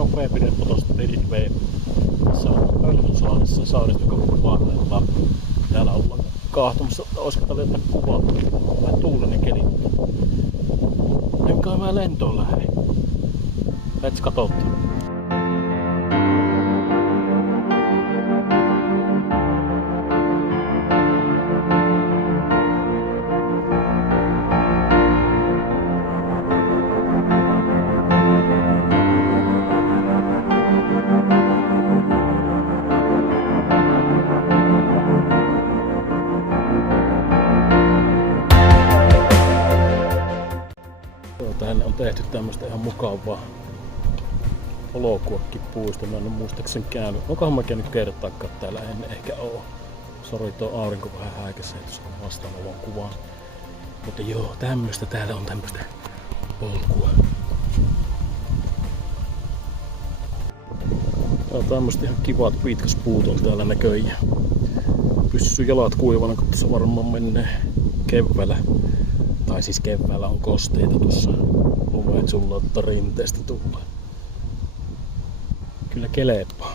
Tää on Veepinen Potosta Pirve. Se on Pölhönsaaressa Saaristokaupungin varrella. Täällä ollaan kaahtumassa, että olisiko täällä jotain kuvaa. Vähän tuulinen keli. Enkä mä lentoon lähde. Let's katsotaan. Tänne on tehty tämmöstä ihan mukavaa olokuokkipuista. Mä en ole muistaakseni käynyt. Onkohan mä käynyt kertaakaan täällä? En ehkä oo. Sori, tuo aurinko vähän häikäisee tuossa kun vastaan olon kuvaan. Mutta joo, tämmöstä täällä on tämmöstä polkua. Tää on tämmöstä ihan kivat pitkaspuut on täällä näköjään. Pysyy jalat kuivana, kun tässä varmaan menee keväällä. Tai siis keväällä on kosteita tuossa lumeet sullautta rinteestä tulee. Kyllä kelepaa.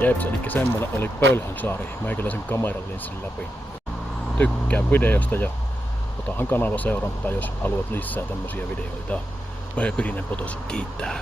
Jeps, eli semmonen oli Pölhönsaari meikäläisen kameran linssin läpi. Tykkää videosta ja otahan kanava seurantaa, jos haluat lisää tämmösiä videoita. Veepinen Potos kiittää.